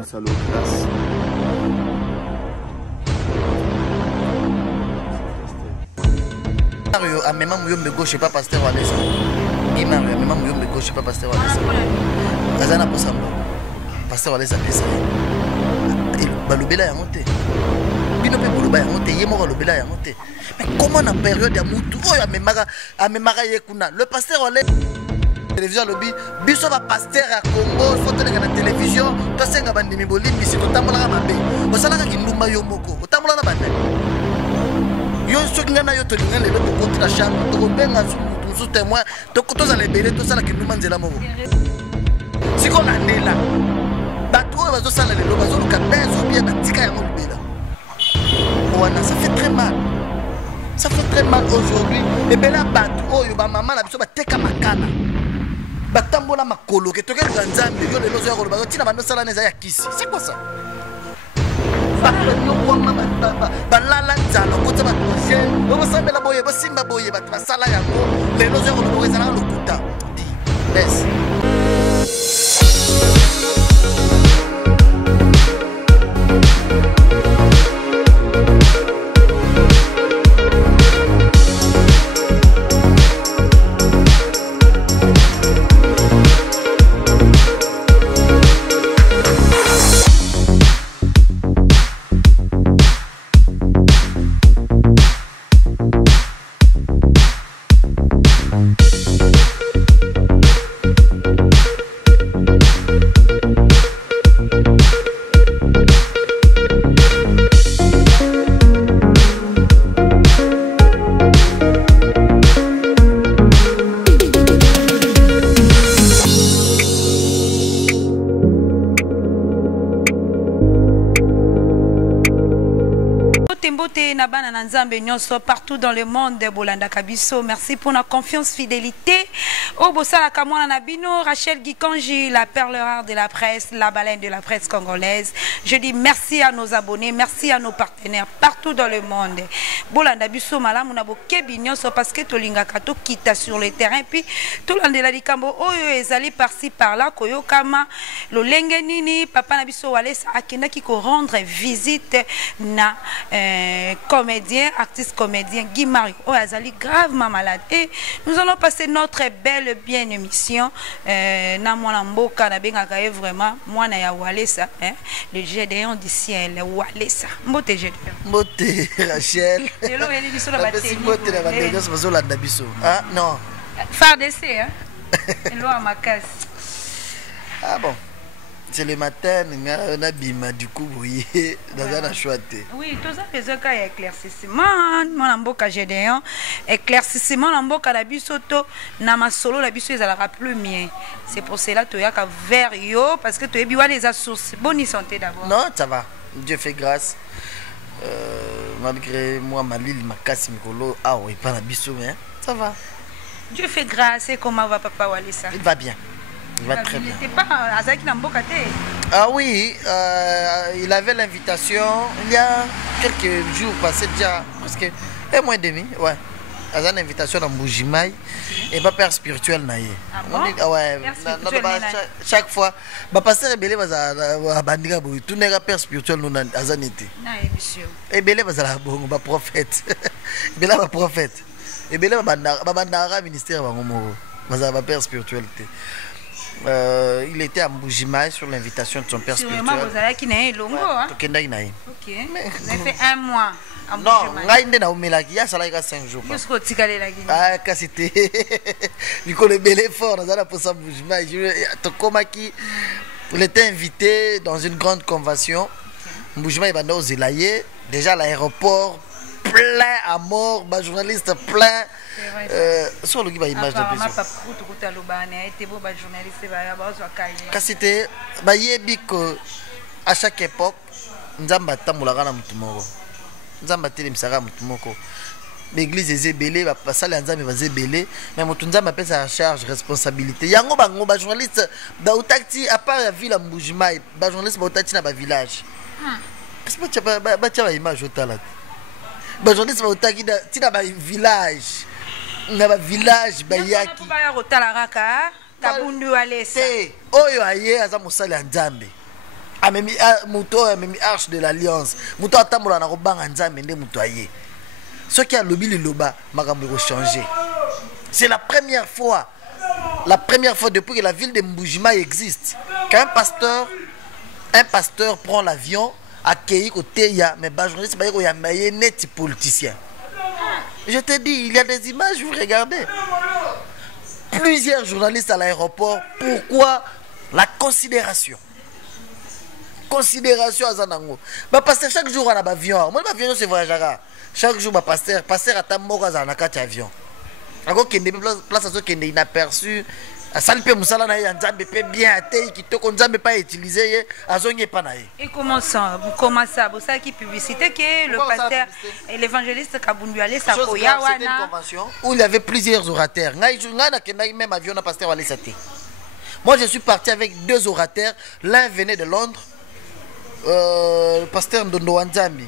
Masalo Classe. Mario a même un gauche pas pasteur Walesa. Et Mario a même un gauche pas pasteur Walesa. Azana pour ça. Pasteur Walesa pesa. Balobela ya monté. Bino pe boloba ya monté, yemo balobela ya monté. Mais comment na période ya mutu oyo amemaka yekuna. Le pasteur Walesa télévision lobby biso ba pasteur ya Congo photo na télévision to senga bandimi bolimbi si to tambola mabe. Osalaka kindumba yo moko. Otambola na bande. Yo sokinga na yo to linga lelo ko kontra chambre to benga sous témoin to kotoza lebele to sala kindumba nzela moko. Siko na ndela. Bato bazo sala lelo bazo luka bezo bien batika ya molibela. Wana ça fait très mal. Ça fait très mal aujourd'hui. Et bela bato oyo ba maman na biso ba teka makala. Batambola makolo ke toke nzambe yo lelo zo ko bazo tina bando sala neza ya kisi. C'est quoi ça? Balala nzalo kotsa ba projet bo basambela boye basimba boye bat basala yango lelo zo ko boye zala lokuta di bes. Partout dans le monde de Bolanda Kabiso, merci pour la confiance, fidélité. Au Bossala Kamwana Nabino, Rachel Gikanji, la perle rare de la presse, la baleine de la presse congolaise. Je dis merci à nos abonnés, merci à nos partenaires partout dans le monde. Bolanda Biso Malam, on a beaucoup de parce que Tolinga Kato quitte sur le terrain, puis tout le monde de la Likambo, Oyo ezali par-ci par-là, Koyo Kama, le Lengenini, Papa Nabiso Wales, Akina qui ko rendre visite na comédien, artiste comédien Guy Mario Azali gravement malade et nous allons passer notre belle bien émission na mwana mboka na bengaka vraiment mwana ya Walesa le Gédéon du ciel Walesa mbote Gédéon mbote Rachel lelo yeli biso la bateli mbote la bateli so bazola na biso ah non phare d'essai elo amakasi ah bon. C'est le matin, on a bima du coup, oui, dans un chouette. Oui, tout ça, c'est un cas éclaircissement. Mon amboka Gédéon, éclaircissement, l'amboka la bisoto, nama solo la biso, ils allaient plus bien. C'est pour cela que tu as vers yo, parce que tu es bien les sources. Bonne santé d'abord. Non, ça va. Dieu fait grâce. Malgré moi, ma lille, ma casse, Mikolo, ah oui, pas la biso, mais ça va. Dieu fait grâce. Et comment va papa Walesa? Il va bien. Il va très bien. Pas ah oui, il avait l'invitation il y a quelques jours passés déjà, presque un mois et demi, ouais. Il a une invitation dans Mbujimai et pas père spirituel naïe. Ah bon? Ouais, chaque fois, bah pasteur Ebele va bandiga boy, tout n'est père spirituel nous dans azanité. Ebele va la bon, bah prophète. Ebele va prophète. Ebele va bandara ministère va ngomoro. Va père spiritualité. Il était à Mbujimai sur l'invitation de son père spirituel. Vous avez qui n'est longo, hein? Ok. Vous avez fait un mois. Non, il y a 5 jours. Ah, c'était. Il connaît fort. Il était invité dans une grande convention. Mbujimai va nous élayer. Déjà l'aéroport plein à mort, bah journaliste plein. Sur le image de c'était à chaque époque nzamba tamulaka na mutu moko nzamba telemsaka mutu moko l'église ezebele ba pasala nzambe bazebele mais mutu nzamba pesa charge responsabilité yango bango ba journaliste ba utakti à part la ville Mbujimai ba journaliste ba utakti na ba village est-ce que tu ba image otala ba journaliste ba utakti na ba village na ba village bayaki ba kotala kaka kabundu Walesa oyo aye aza mosali ya nzambe amemi moto amemi arche de l'alliance moto atambola na kobanga nzambe nde moto aye soki alobi liloba makambo changer. C'est la première fois depuis que la ville de Mbujima existe qu'un pasteur prend l'avion accueilli côté ya mais ba journaliste ba ko ya maye net politicien. Je te dis, il y a des images, vous regardez. Plusieurs journalistes à l'aéroport. Pourquoi? La considération. Considération à Zanango. Bah, pasteur, chaque jour on a un avion. Moi, l'avion, c'est voyage. Chaque jour, bah, pasteur à ta mort à un avion. Alors qu'il y a des places qui sont inaperçues. Ça ne peut pas bien qui ne pas utiliser. Et comment ça? Vous savez qui publicité que le pasteur et l'évangéliste Kabundu allait c'était une convention où il y avait plusieurs orateurs. Même avion na pasteur allait sater. Moi je suis parti avec 2 orateurs. L'un venait de Londres, le pasteur Ndondo Wanzambi.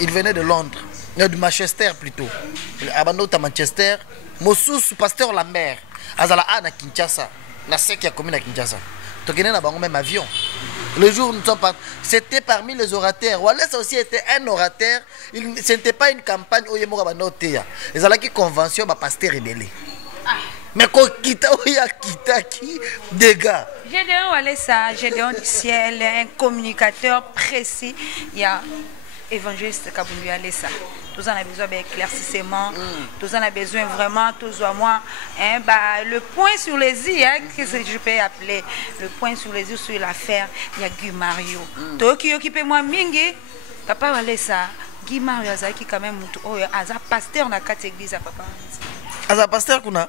Il venait de Londres, de Manchester plutôt. Abandon à Manchester. Mosous pasteur Lambert. Azala na Kinshasa, la sec a commis à Kinshasa. Tokene na bango même avion. Le jour où nous sommes partis, c'était parmi les orateurs. Wallace aussi était un orateur. Ce n'était pas une campagne où il y a noté. Ils allaient qui convention ba pasteur rebelle. Mais quand quitta qui dégâts. Gédéon Wallace, Gédéon du ciel, un communicateur précis. Il y a évangéliste Kabundu Alessa. Tous en a besoin d'éclaircissement, tous en a besoin vraiment, tous à moi. Hein, bah, le point sur les i, hein, que je peux appeler le point sur les i sur l'affaire, il y a Guy Mario. Toi qui occupe moi Mingi, papa Alessa, Guy Mario qui quand même, oh, un pasteur dans 4 églises à papa. Un pasteur qu'on a?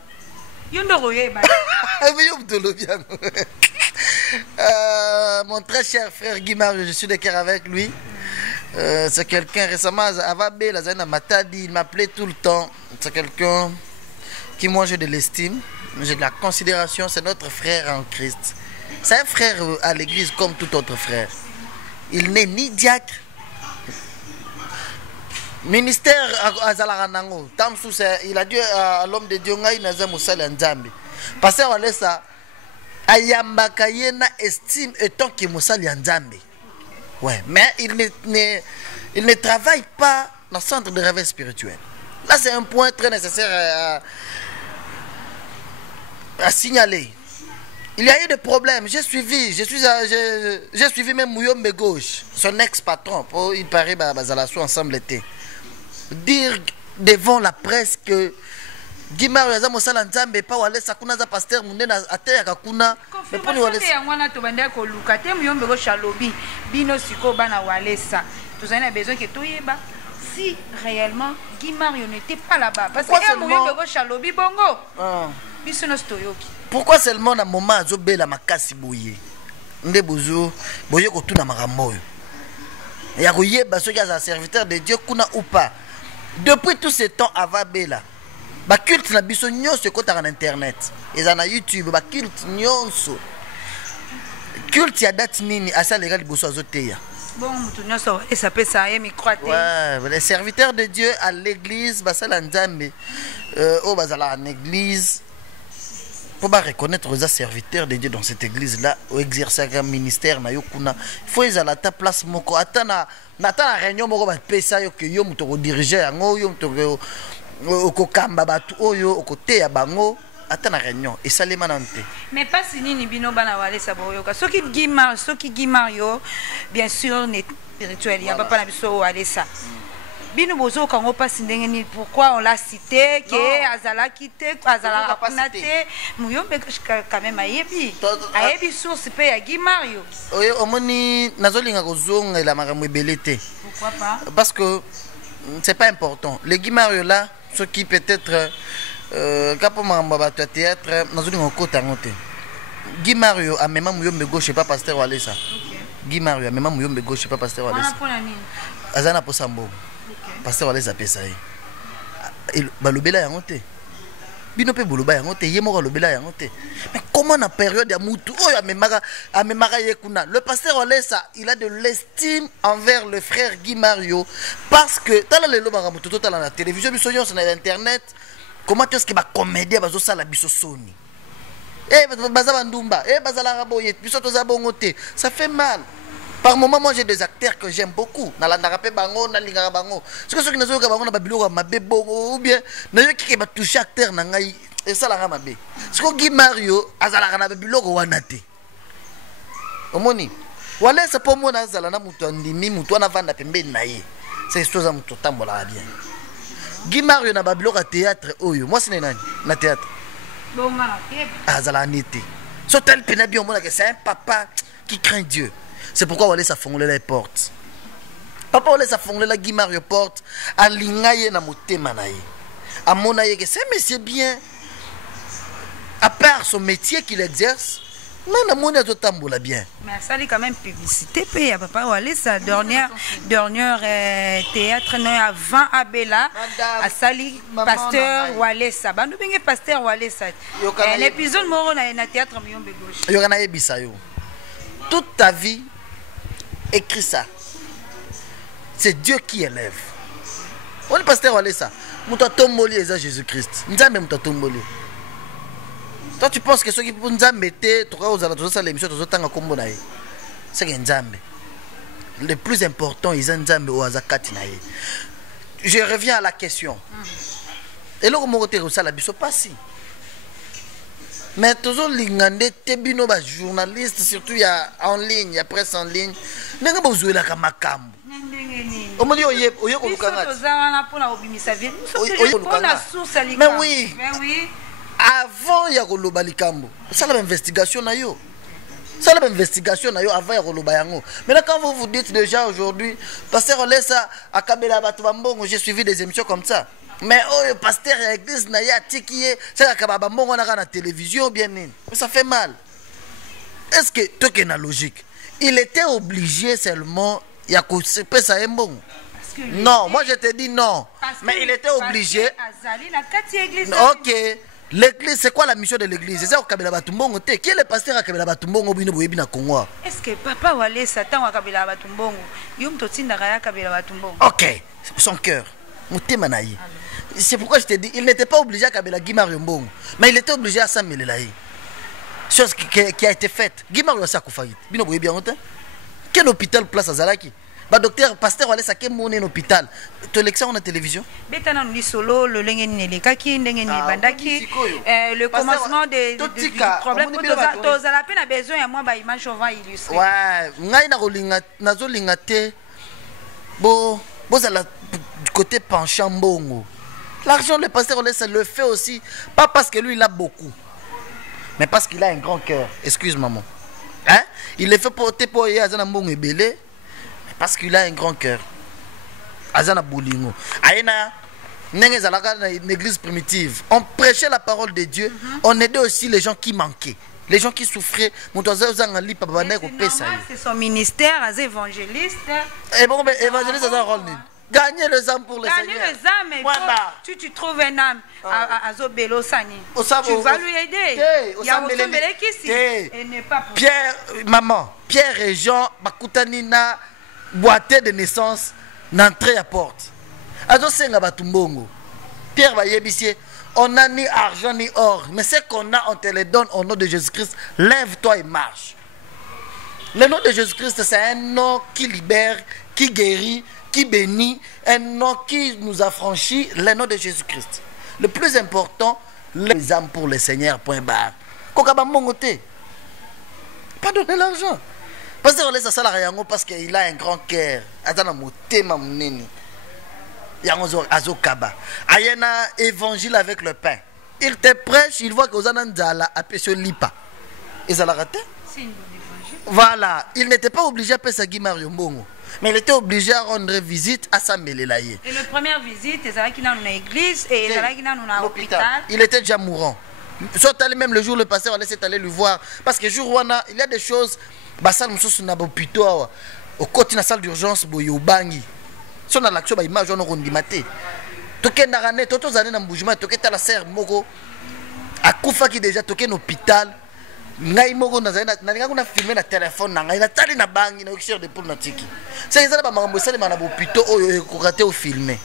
Mon très cher frère Guy Mario, je suis de cœur avec lui. C'est quelqu'un récemment Avabé, la Zana Matadi, il m'appelait tout le temps. C'est quelqu'un qui moi j'ai de l'estime, j'ai de la considération, c'est notre frère en Christ. C'est un frère à l'église comme tout autre frère. Il n'est ni diacre. Ministère à Zalaranango, il a dit à l'homme de Dieu, parce que ça, Ayambaka yena estime étant que Moussali Nzambe. Ouais, mais il ne travaille pas dans le centre de réveil spirituel. Là, c'est un point très nécessaire à signaler. Il y a eu des problèmes. J'ai suivi même Mouyombe Gauche, son ex-patron. Il paraît que ensemble était. Dire devant la presse que Guimard yaza mosala nzambe pa wale sakuna za pasteur munde na ateyaka kuna mais pour wale ya ngwana to banda ko lukate Mouyombe Gauche alobi bino siko bana walesa tous en a besoin que toyeba si réellement Guimard n'était pas là-bas parce que Mouyombe Gauche alobi bongo biso no stoyoki. Pourquoi seulement na moment azobela makasi boye nde bozo boye ko tuna makambo yo ya koyeba soki aza serviteur de Dieu kuna ou pas. Depuis tout ce temps avant Bela ba culte na biso nyonso ekotaka na internet eza na YouTube ba culte nyonso culte ya date nini asalela liboso azoteya bon mutu nyonso esape ça ye micro te ouais les serviteurs de Dieu à l'église basala nzambe o bazala en église pour ba reconnaître les serviteurs de Dieu dans cette église là au exercer un ministère na yokuna il faut ezala ta place moko atana na réunion moko ba pesa yo que yo mutu ko diriger yango yo mutu okokamba batu oyo okoteya bango ata na réunion esalema nante mais pas nini bino bana wale saboyoka soki Guimard yo bien sûr n'est spirituel ya papa na biso wale sa bino bozo kango pas ndenge ni pourquoi on l'a cité que azala kité azala kunate Mouyombe quand même ayebi source pe ya Guimard yo oyo omoni nazolinga kozonga la makambo ebelete pourquoi pas parce que c'est pas important les Guimard là ce qui peut-être quand on va au théâtre nous allons côté côté Guimard a même Mouyombe Gauche pas pasteur Walesa Guimard a même Mouyombe Gauche pas pasteur Walesa azana posambo pasteur Walesa pesa il balobela yango te bino pe boloba yango te yemo balobela yango te mais comment na période ya mutu oyo amemaka yekuna le pasteur Walesa il a de l'estime envers le frère Guimard parce que tala lelo banga mutu to tala na télévision biso nyonso na internet comment est-ce que ba comédien bazo sala biso soni bazaba ndumba bazala raboye biso to za bongo te ça fait mal Par moment, moi j'ai des acteurs que j'aime beaucoup. Nalandaka pe bango, nalingaka bango. Ce que ceux qui ne sont pas bango na babilo mabe bongo ou bien na yo qui va toucher acteur na ngai et ça la mabe. Ce que Guy Mario azalaka na babilo ko wanate. Omoni. Wala ça pour moi na azala na mutu ndimi mutu na vanda pembeni na ye. C'est chose à mutu tambola bien. Guy Mario na babilo ka théâtre oyo. Moi c'est nani na théâtre. Bon na azala nité. So tel pena bien mona que c'est un papa qui craint Dieu. C'est pourquoi on laisse affoncer les portes. Papa on laisse affoncer la Guy Mario porte à lingaye na motema na ye. À mon aïe que c'est monsieur bien. À part son métier qu'il exerce, mais na mon aïe tambola bien. Mais ça dit quand même publicité paye à papa Wale sa dernière théâtre non avant Abela à Sali pasteur Wale sa. Ba nous bengue pasteur Wale sa. L'épisode moro na théâtre Miyombe gauche. Yo kana yebisa yo. Toute ta vie écrit ça. C'est Dieu qui élève. On est pasteur Wale ça. Mouta tomboli est Jésus-Christ. Nzambe mouta tomboli. Toi tu penses que ceux qui pour Nzambe te toi aux ala ça l'émission tous tanga kombo na ye. C'est que Nzambe. Le plus important ils Nzambe au azakati na ye. Je reviens à la question. Et là comment te ça la biso passi. Mais toujours lingande te bino ba journaliste surtout il y a en ligne, il y a presse en ligne. Nenga bozoué la kamakambo. Mais oui. Avant il y a koloba likambo. Ça l'investigation na yo. Ça l'investigation na yo avant ya koloba yango. Maintenant quand vous vous dites déjà aujourd'hui pasteur Olesa akabela batu bambongo, j'ai suivi des émissions comme ça. Mais oh pasteur ya église na ya tikié, ça akababa mbongo na la télévision bien nini. Ça fait mal. Est-ce que tout est na logique? Il était obligé seulement ya ko sepe ça mbongo. Non, moi je te dis non. Mais il était obligé. OK. L'église, c'est quoi la mission de l'église? C'est ça au Kabila Batumbongo. Qui est le pasteur à Kabila Batumbongo bino boyebi na Congo? Est-ce que papa Wale Satan wa Kabila Batumbongo? Yum totinda kaya Kabila Batumbongo. OK, son cœur. Motema na ye. C'est pourquoi je te dis, il n'était pas obligé à Kabila Guy Mario Mbongo, mais il était obligé à Samuel Laye. Chose qui a été faite. Guy Mario sa kufaït. Bino boyebi en temps. Quel hôpital place à Zalaki? Bah docteur pasteur Wale Sake moné hôpital. Tu l'élection na télévision? Betana ni solo le lengeni nelekaki ndengeni bandaki le commencement du problème to za la peine a besoin ya moi ba image on va illustrer. Ouais, ngai na kolinga nazo linga te. Bo za la du côté penchant mbongo. L'argent le pasteur Wale ça le fait aussi pas parce que lui il a beaucoup. Mais parce qu'il a un grand cœur. Excuse maman. Hein? Il le fait porter pour y azana mbongo ebele. Parce qu'il a un grand cœur. Azana Boulingo. Aïna, une église primitive. On prêchait la parole de Dieu. On aidait aussi les gens qui manquaient. Les gens qui souffraient. C'est son ministère, as évangéliste. Et bon, évangéliste, c'est un rôle. Gagner les âmes pour le Seigneur. Gagner les âmes, mais tu trouves un âme à Zobelo Sani. Tu vas lui aider. Il y a aussi qui et n'est pas pour Pierre, maman, Pierre et Jean, Bakutanina, boîtier de naissance, n'entrée à porte. Azo senga batumbongo. Pierre va yebisier. On n'a ni argent ni or, mais ce qu'on a, on te le donne au nom de Jésus-Christ. Lève-toi et marche. Le nom de Jésus-Christ, c'est un nom qui libère, qui guérit, qui bénit, un nom qui nous affranchit, le nom de Jésus-Christ. Le plus important, les âmes pour le Seigneur, point barre. Pas donner l'argent. Parce qu'on laisse ça parce qu'il a un grand cœur. Ayana évangile avec le pain. Il te prêche, il voit que vous avez un lipa. Ils ont raté. Voilà, il n'était pas obligé à payer Guy Mario Mbongo. Mais il était obligé à rendre visite à Samuel Laye. Et la première visite, il était dans une église et il était dans un hôpital. Il était déjà mourant. Soit allé même le jour, le pasteur allait aller le voir. Parce que jour où il y a des choses, au côté de la salle d'urgence, il y a si on a l'action, il y a une image. Toké Narane, Toto Zané Namboujima, Toké Talaser Moko, à Koufa qui déjà toqué un hôpital. Ngai moko na na filmé na téléphone na ngai na tali na bangi na okisher de pour na tiki c'est ça ba makambo sale mana bopito oyo ko raté au filmer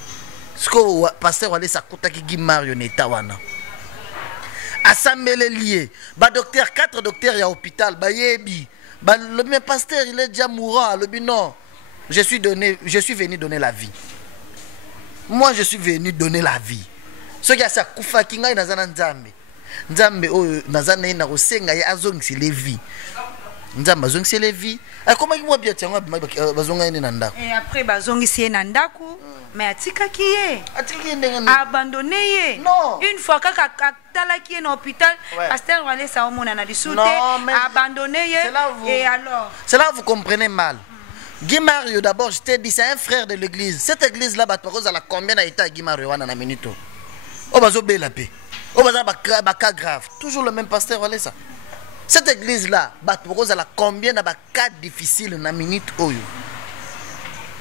ce que pasteur Wale Sakuta ki Guy Mario neta wana assemblé lié ba docteur 4 docteurs ya hôpital ba yebi Le même pasteur, il est déjà mourant. Non, je suis venu donner la vie. Moi, je suis venu donner la vie. Ce qui a sa kufa kinga nazana nzambe. Nzambe o nazana ina kosenga ya azongisi les vies. Nzambe azongisi les vies. Comment moi bien tianga bazonga ene na ndako. Et après bazongisi na ndako, mais atikaki ye. Atikaki ndenga. Abandonné ye. Non. Une fois kaka talaki ye na hôpital, pasteur Wale sa omona na lisute, abandonné ye. Et alors? C'est là vous comprenez mal. Guy Mario, d'abord, je t'ai dit, c'est un frère de l'église. Cette église-là, elle a combien d'états Guy Mario dans la minute? Oh, bazo la paix. Oh, bazo cas grave. Toujours le même pasteur, voilà ça. Cette église-là, elle a combien de cas difficiles dans la minute?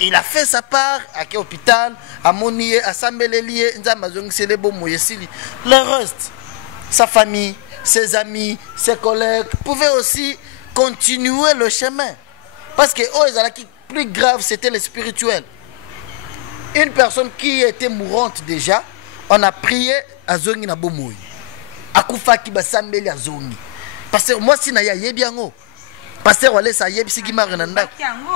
Il a fait sa part à l'hôpital, à Monier, à Sambelelier, le reste, sa famille, ses amis, ses collègues pouvaient aussi continuer le chemin. Parce que plus grave, c'était le spirituel. Une personne qui était mourante déjà, on a prié à Zongi na Bomoui. Akufa ki basambeli à Zongi. Parce que moi, si na ya yebiango. Parce que Wale sa yebi si Guimard nanda.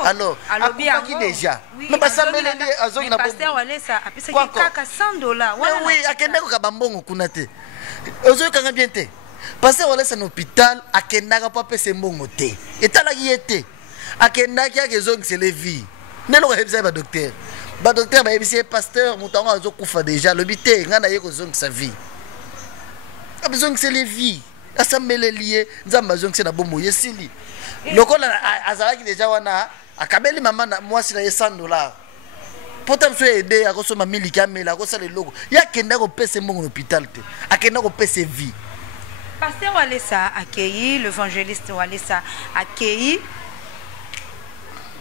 Alors, Akufa ki déjà. Mais basambeli à Zongi na Bomoui. Parce que Wale sa, après ça, $100. Oui, akende ko kabambongo kunate. Ozo kanga bien te. Parce que Wale sa na hôpital, akenda ka pa pese mbongo te. Etala ki ete. Akendaki a gezong c'est les vies. Nelo ko hebisa ba docteur. Ba docteur ba hebisa pasteur mutango azo kufa déjà le bité ngana yeko zong sa vie. A besoin c'est les vies. Asambele lié nzamba zong c'est na bomo yesili. Lokola azalaki déjà wana akabeli mama na moi si na $100. Pourtant so aider a kosoma milika mela ko sala logo. Ya kenda ko pese mbongo hôpital te. Akenda ko pese vie. Pasteur Walesa accueilli, l'évangéliste Walesa accueilli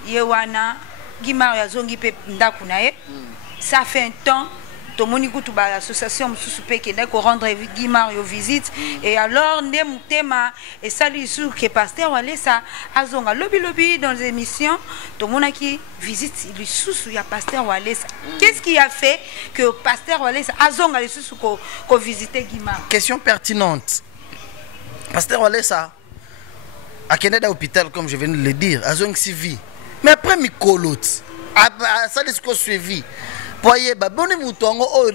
Yewana Guimard ya zongi pe ndaku na ye. Ça fait un temps tomoni kutu ba association mususupe qui n'a rendre Guimard yo visite et alors ndé mutema et salut sur que pasteur Walesa azonga lobby dans les émissions tomona qui visite le sous ya pasteur Walesa. Qu'est-ce qui a fait que pasteur Walesa azonga le sous ko visiter Guimard? Question pertinente. Pasteur Walesa a Canada hôpital comme je viens de le dire azong suivi. Mais après Mikolo, ça les qu'on suivi. Voyez, baboni mutongo oh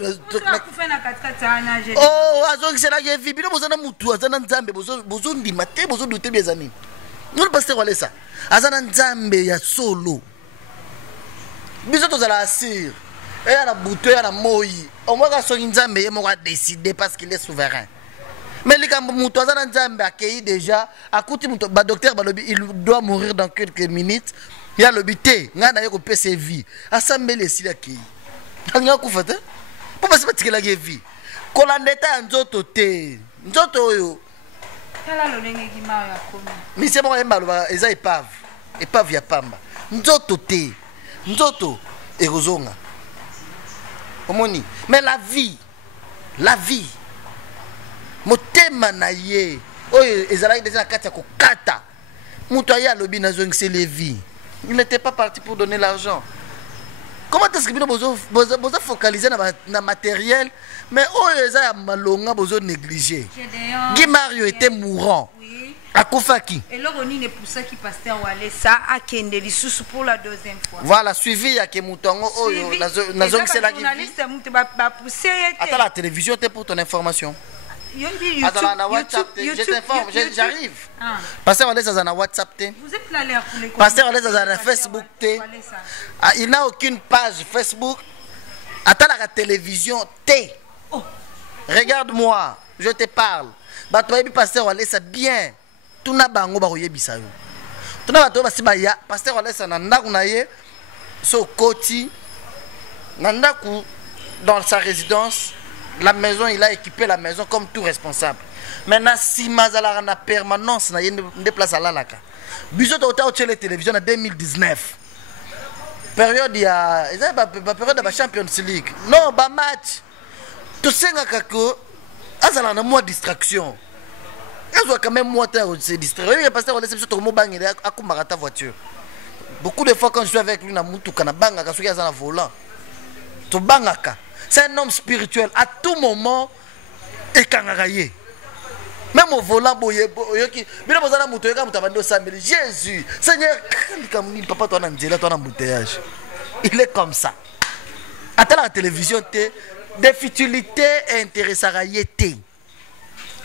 azong c'est la vie. Bino bozana mutu azana nzambe bozo ndima te bozo douter des amis. Nous pasteur Walesa azana nzambe ya solo. Biso tozala assir. Et à la bouteille à la moi. Au moins ka so nzambe ye mo ka décider parce qu'il est souverain. Mais les mutu azana nzambe accueilli déjà akuti mutu ba docteur balobi il doit mourir dans quelques minutes. Il y a l'obité, il y a un peu de vie. Assemblée les silaki. Il y a un peu de vie. Pourquoi c'est pas que la vie? Quand on est en Nzoto, Nzoto yo. Mais c'est bon, ils ont épave. Épave ya pamba. Nzoto te. Nzoto et Rozonga. Omoni. Mais la vie. Motema na ye. Oye, ezalaki déjà kata ko kata. Mutoya lobi na zong c'est les vies. Il n'était pas parti pour donner l'argent. Comment est-ce que vous avez focalisé dans le matériel, mais oh, les a malonga besoin négliger. Guy Mario était mourant. Oui. À Koufaki. Et là, on est pour ça qui pasteur Walesa a Kende l'issue pour la deuxième fois. Voilà, suivi à Kemutongo. Oh, la zone c'est la qui. Attends, la télévision était pour ton information. Attends, WhatsApp, je t'informe, j'arrive. Pasteur Walesa a WhatsApp. Vous êtes là pour les Pasteur Walesa a Facebook. Il n'a aucune page Facebook. Attends, la télévision T. Regarde-moi, je te parle. Pasteur Walesa bien. Tout n'a pas de bisayo. Tout n'a pas de pasteur Walesa n'a so koti. Dans sa résidence. La maison, il a équipé la maison comme tout responsable. Maintenant, si Mazala a permanence, il y a une place à l'alaka. Bisous de la télévision en 2019. Période, il y a période de la Champions League. Non, bah match. Tout ça, il y a une distraction. Il y a quand même moi se distraire. Parce que on laisse tout le monde à ta voiture. Beaucoup de fois quand je suis avec lui, je suis à volant. Tu bangaka. C'est un homme spirituel. À tout moment, et kangaraye. Même au volant, Jésus, Seigneur, papa, toi, toi, embouteillage. Il est comme ça. Attends la télévision, des futilités intéressent à yéter.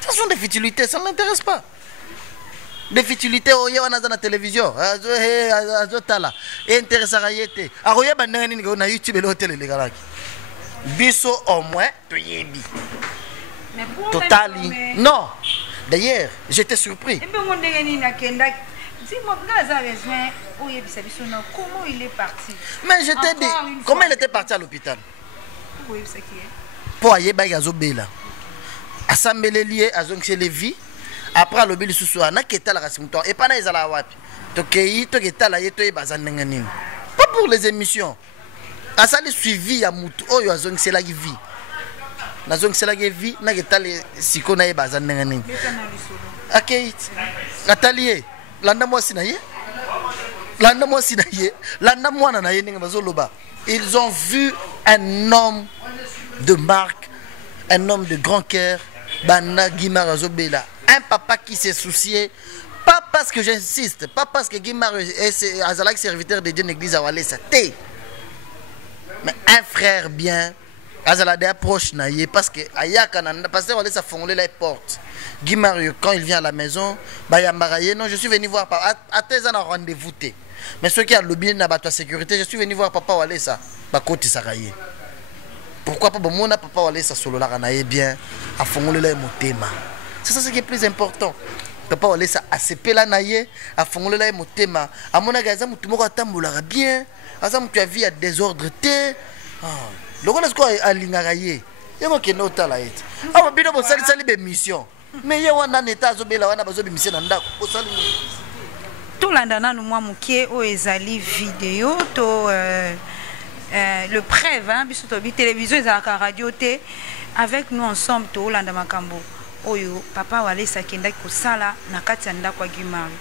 Ce sont des futilités, ça ne l'intéresse pas. Des futilités, on a dans la télévision. Intéressent à yéter. On a YouTube et l'hôtel, les gars. Bisso au moins, tu y es. Total. Non. D'ailleurs, j'étais surpris. Comment il est parti? Mais je t'ai dit, comment il était parti à l'hôpital? Pour aller à Zobela. Assemblée liée à Zonxelevi. Après, le bil sous na keta la rasimto. Et pas na izala wapi. Tokei, toketa la yeto e bazanengani. Pas pour les émissions. Asali suivi à Moutou. Oh, yo Zonxelagi vie. Na Zonxelagi vie, na keta le siko na e bazanengani. Akei. Nathalie. Landa moi sinaye. Landa moi sinaye. Landa moi na ye ninga bazoloba. Ils ont vu un homme de marque, un homme de grand cœur, Bana Guimard Azobela. Un papa qui s'est soucié, pas parce que j'insiste, pas parce que Guimard est un serviteur de Dieu l'église à Walesa, mais un frère bien, Azalade approche naïe, parce que Ayaka, parce que Walesa fondé les portes. Guimard, quand il vient à la maison, Bayamaraye, non, je suis venu voir papa, à tes ans rendez-vous. Mais ceux qui ont le bien de sécurité, je suis venu voir papa Walesa, Bakoti Saraye. Pourquoi pas mon papa Walesa solo la ranaye bien, à fondé les motema. C'est ça ce qui est plus important. Papa Walesa a sepé la naye, à fondé les motema. À mon agaza, moutumora tamboula bien, à ça tu as vu à désordre té. Le rôle est quoi à l'ingaraye? Il y a qui nota la et. Ah, mais bien, on s'est sali des missions. Mais il y a un état, on a besoin de mission. Tout l'andana nous moi mouké au ezali vidéo to le preuve hein biso to bi télévision ezalaka radio té avec nous ensemble to landa makambo oyo papa Walesa kenda kosala na kati ya ndako Guimard.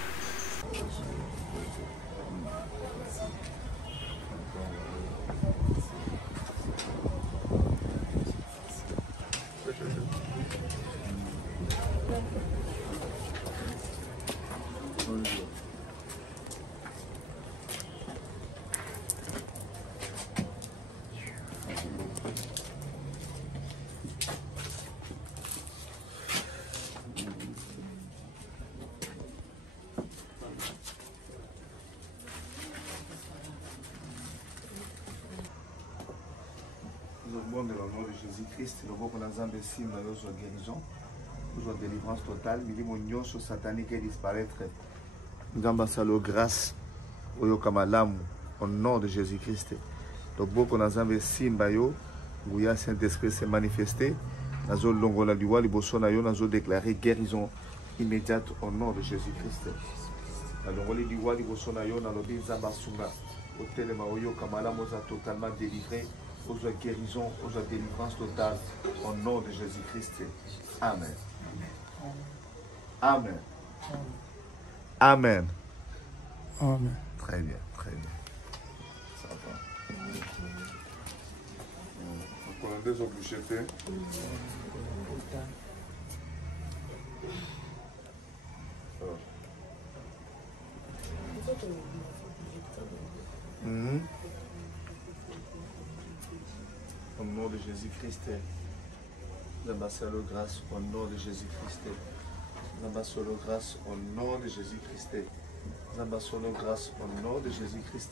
Dans le nom de Jésus-Christ, nous avons besoin de guérison, besoin de délivrance totale, nous avons satanique et disparaître. Nous avons grâce au nom de Jésus-Christ. Donc, beaucoup nous avons besoin où le Saint-Esprit s'est manifesté. Nous avons déclaré guérison immédiate au nom de Jésus-Christ. Nous avons totalement délivré. Aux guérison, aux délivrance totale, au nom de Jésus-Christ. Amen. Amen. Amen. Amen. Très bien, très bien. Ça va. On a des obligés. Au nom de Jésus-Christ, nous avons grâce au nom de Jésus-Christ. Nous avons grâce au nom de Jésus-Christ. Nous avons grâce au nom de Jésus-Christ.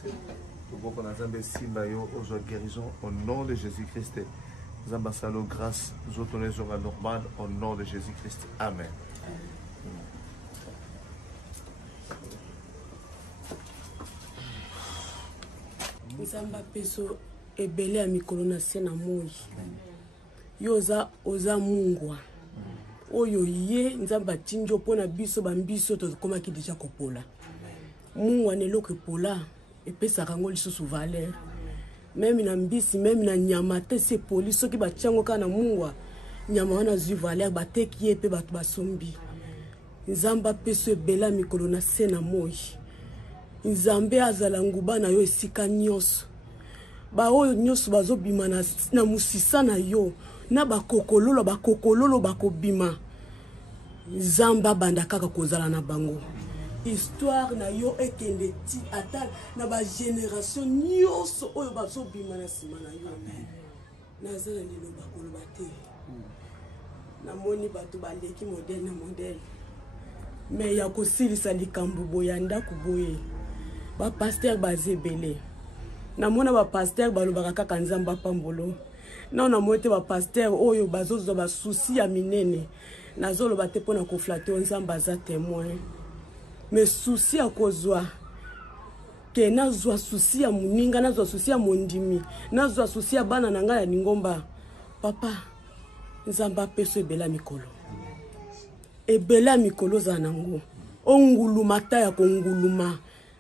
Nous avons guérison au nom de Jésus-Christ. Nous avons grâce, nous avons normal au nom de Jésus-Christ. Amen. Nzamba peso ebele ya mikolo na se na moi yo oza mungwa oyo ye nzamba tinjo pona biso bambiso tokomaki deja kopola mungwa neloko epola epesaka ngo lisusu valeur meme na mbisi meme na nyama te se poli soki batiango kaka na mungwa nyama wana zwi valeur bateki ye mpe bato basombi nzamba peso ebele ya mikolo na se na moi nzambe azala nguba na yo esika nyonso ba oyo nyonso bazobima na musisa na yo na bakokololo bakobima Zamba banda kaka kozala na bango. Histoire na yo ekende ti ata na ba génération nyonso oyo bazo bima na sima na yo. Nazala lelo bakolo bate. Na moni bato baleki modèle na modèle. Mais ya kosilisa likambo boyanda kuboye. Ba pasteur bazebele. Na mona ba pasteur balobaka kaka nzamba pambolo. Non na moite ba pasteur oyo bazozo ba souci ya minene. Nazolo bate pona ko flatter nzamba za témoin. Mais souci à kozwa. Ke nazwa souci ya muninga, nazwa souci ya mondimi, nazwa souci ya bana nanga ya ningomba. Papa, nzamba peso ebela mikolo. Ebela mikolo za nango. Onguluma ta ya konguluma.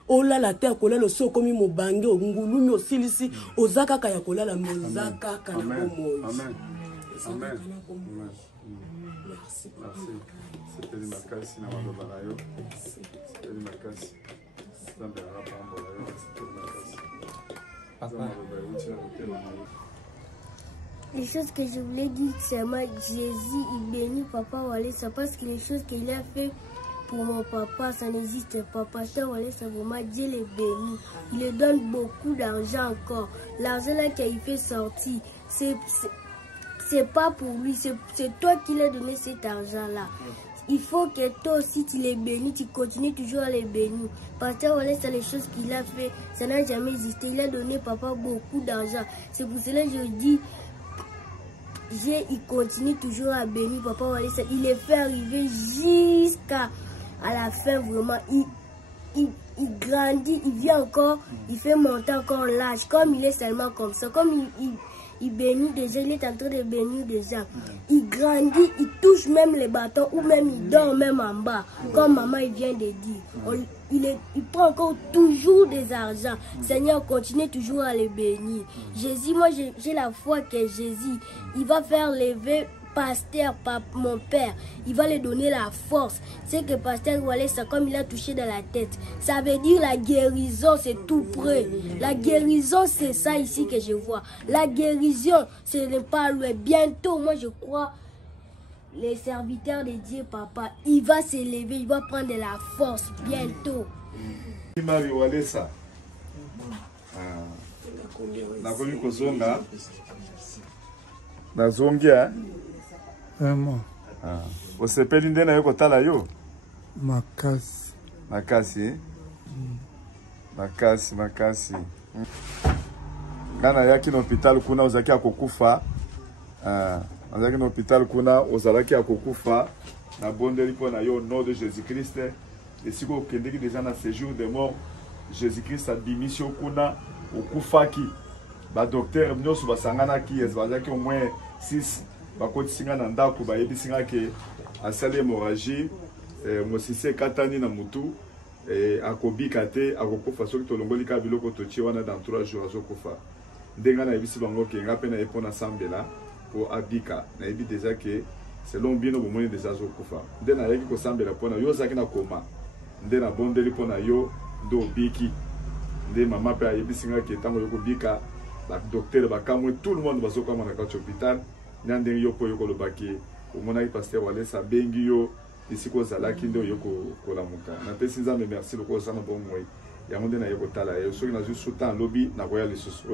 Olala te ya kolala so komi mobange ongulumi osilisi ozaka ka ya kolala mozaka ka na bomoyi. Amen. Amen. Merci. C'était une makasi na maloba na yo. C'était une makasi. Nzambe arapamba na yo. C'était une makasi. Papa. Les choses que je voulais dire, c'est moi, Jésus, il bénit Papa Walesa parce que les choses qu'il a fait pour mon papa, ça n'existe pas. Pasteur Walesa, vraiment, Dieu les bénit. Il lui donne beaucoup d'argent encore. L'argent là qu'il fait sortir, c'est pas pour lui, c'est toi qui lui as donné cet argent-là. Il faut que toi aussi tu les bénis, tu continues toujours à les bénir. Pasteur Walesa, les choses qu'il a fait, ça n'a jamais existé. Il a donné papa beaucoup d'argent. C'est pour cela que je dis, il continue toujours à bénir Papa Walesa. Il les fait arriver jusqu'à la fin, vraiment. Il grandit, il vient encore, il fait monter encore l'âge. Comme il est seulement comme ça, comme il bénit déjà, il est en train de bénir déjà. Il grandit, il touche même les bâtons ou même il dort même en bas. Comme maman il vient de dire. Il prend encore toujours des argent. Seigneur, continue toujours à les bénir. Jésus, moi j'ai la foi que Jésus, il va faire lever pasteur, mon père, il va lui donner la force. C'est que pasteur Walesa, comme il a touché dans la tête, ça veut dire la guérison, c'est tout près. La guérison, c'est ça ici que je vois. La guérison, ce n'est pas loin. Bientôt, moi je crois, les serviteurs de Dieu, papa, il va s'élever, il va prendre de la force bientôt. Marie Walesa. Nakomi kozonga. Nazongia. Vraiment. Osepeli nde na yo kotala yo? Makasi. Makasi. Makasi. Ngana yaki na hôpital kuna ozaki akokufa. Ozaki na hôpital kuna ozalaki akokufa. Na bondeli po na yo au nom de Jésus-Christ. Et si vous kendeki déjà na séjour de mort, Jésus-Christ a dimission kuna okufaki. Ba docteur nyoso basangana ki ezalaki au moins 6 bakotisinga na ndako bayebisinga ke asali hémorragie mosisi katani na mutu akobika te akokufa soki tolongoli ka biloko totie wana dans 3 jours azokufa ndenga na yebisi bango ke nga pe na ye mpona sambela po abika nayebi deja ke selon bino bomoni deja azokufa nde nayaki kosambela mpona yo ozalaki na koma nde na bondeli mpona yo nde obiki nde mama mpe ayebisinga ke ntango yokobika badocteur bakamwe tout le monde bazokama na kati hôpital ndenge yo po yo kolobaki omonaki pasteur Walesa bengi yo isiko ozalaki nde oyo kolamuka napesi nzambe merci loko osana bomoi yango nde naye kotala ye soki nazwi suta lobi nakoya lisusu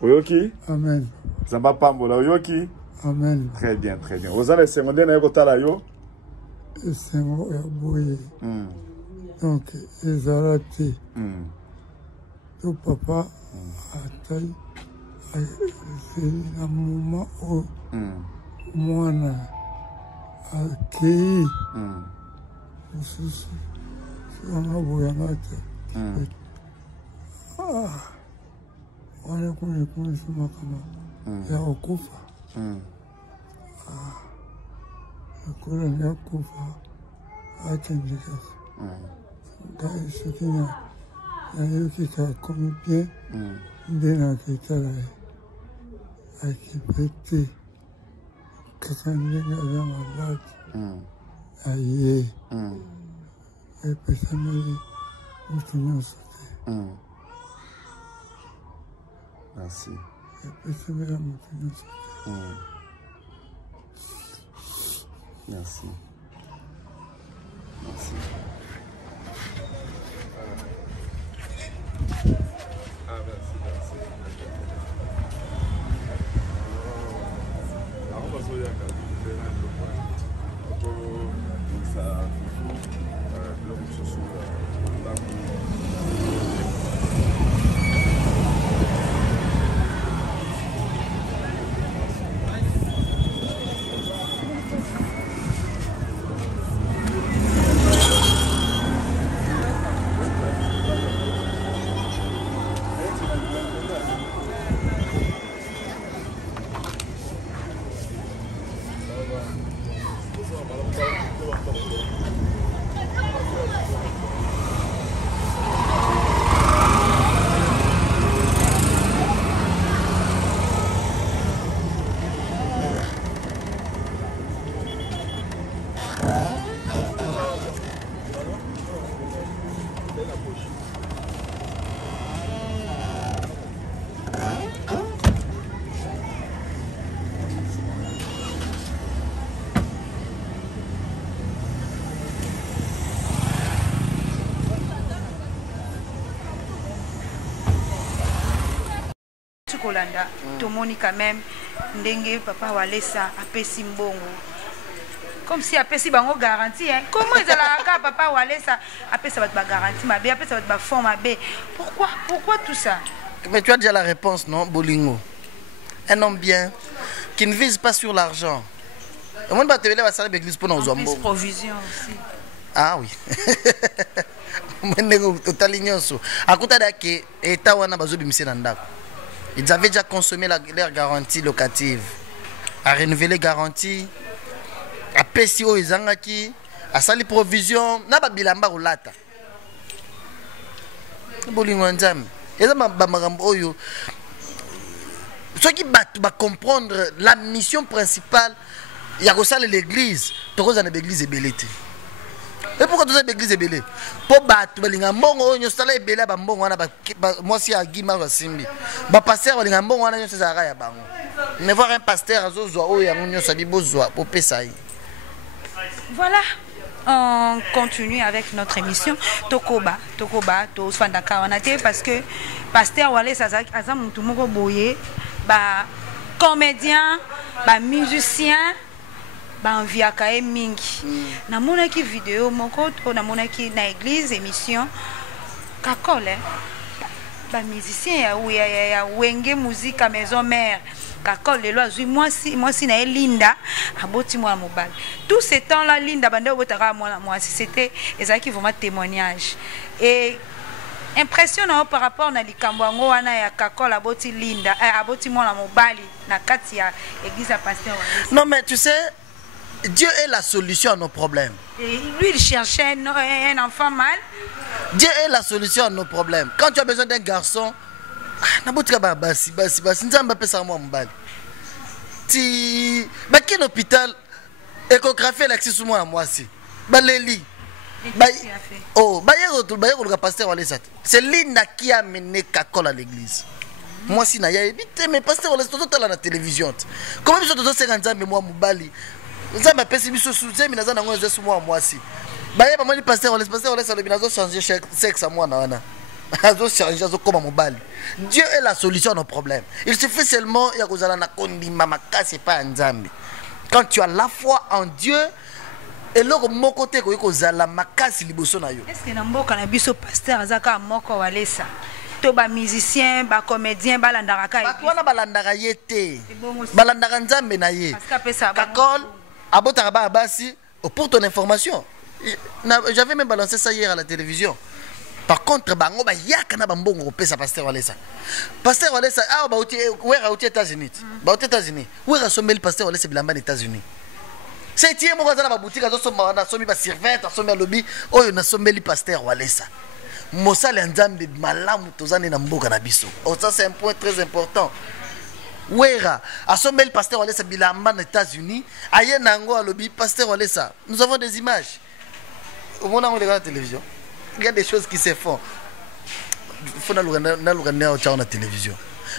oyoki Amen. nzambe apambola oyoki Amen. très bien ozala esengo nde naye kotala yo Esengo ya boye. Donc ezala te. To papa atai na moma o mwana akei mosusu wana boyanga te wana komikomisi makama ya kokufa ekolani ya kufa atendikaka ngai soki nayoki kakomi bien nde nakitala ye akipe te kaka ndenge aza maladi aye epesameli moto nyonso te epesamela moto nyonso te Merci. Merci. Ah, merci, merci. Alors, on va se dire que ça Kolanda tomoni quand même ndenge papa Walesa apesi mbongo comme si apesi bango garantie hein. Comment ils allaient papa Walesa apesi ba garantie mabe apesi ba fond mabe pourquoi tout ça? Mais tu as déjà la réponse non Bolingo. Un homme bien qui ne vise pas sur l'argent. Le monde va te lever à salle d'église pour nous en provision aussi. Ah oui. Ils avaient déjà consommé leur garantie locative, à renouveler garantie, à PCO et Zangaki, à sali provision, n'a pas bilamba ou lata. Bolingwanzam. Et ça ceux qui va comprendre la mission principale, il y a que l'église, tu as l'église est belle. Et pourquoi tu as l'église est belle? Pour battre, tu as mbongo, tu as belle, moi si à Guima ou Simbi. Ba pasteur, tu as mbongo, tu as bango. Ne voir un pasteur, pour Pessaï. Voilà. On continue avec notre émission. Tokoba, Tosfandaka, on a été parce que pasteur Walesa Azam Tumoko Boye, comédien, musicien. Banviaka e mingi na monaki vidéo moko na monaki na église émission kakole ba musicien ya wenge musique à maison mère kakole lelo azui moi si na Linda aboti moi mobile tout ce temps là Linda bande obotaka moi c'était ezaki vraiment témoignage et impressionnant par rapport na likambo ngo wana ya kakole aboti Linda aboti moi mobile na kati ya église à pasteur. Non mais tu sais Dieu est la solution à nos problèmes. Et lui, il cherchait un enfant mal. Dieu est la solution à nos problèmes. Quand tu as besoin d'un garçon, quel hôpital échographie l'accès sur moi aussi. C'est Linda qui a mené Kakol à l'église. Moi, si je suis mais pasteur, on est à la télévision. Comment je suis 50 ans, mais moi, Moubali. Nous avons passé sur ce mais nous avons fait moi aussi. Baye pas mal pasteur on laisse le binazo changer sexe à moi na. Azo changer azo comme mobile. Dieu est la solution à nos problèmes. Il suffit seulement ya kozala na kondima makasi pa nzambe. Quand tu as la foi en Dieu et loko moko te ko kozala makasi liboso na yo. Est-ce que na mboka na biso pasteur azaka moko Walesa? To ba musicien, ba comédien, ba landaka ka. Ba wana balandaka yete. Balandaka nzambe na ye. Parce qu'apesa Kakol pour ton information, j'avais même balancé ça hier à la télévision. Par contre, bango ba yakana bambongo pesa pasteur Walesa. Pasteur Walesa ba aux États-Unis. Ba aux États-Unis. Où est sommet le pasteur Walesa bilamba aux États-Unis. C'est tie mo kazana ba boutique azo somba na somi ba servante, somba lobby, oyo na sommet le pasteur Walesa. Mosala nzambe malamu tozane na mboka na biso. Oh ça c'est un point très important. Ouera, à son bel pasteur Walesa bilamba aux États-Unis, aïe nango à lobby pasteur Walesa. Nous avons des images. Au moment où on regarde la télévision, il y a des choses qui se font. Il faut na la télévision.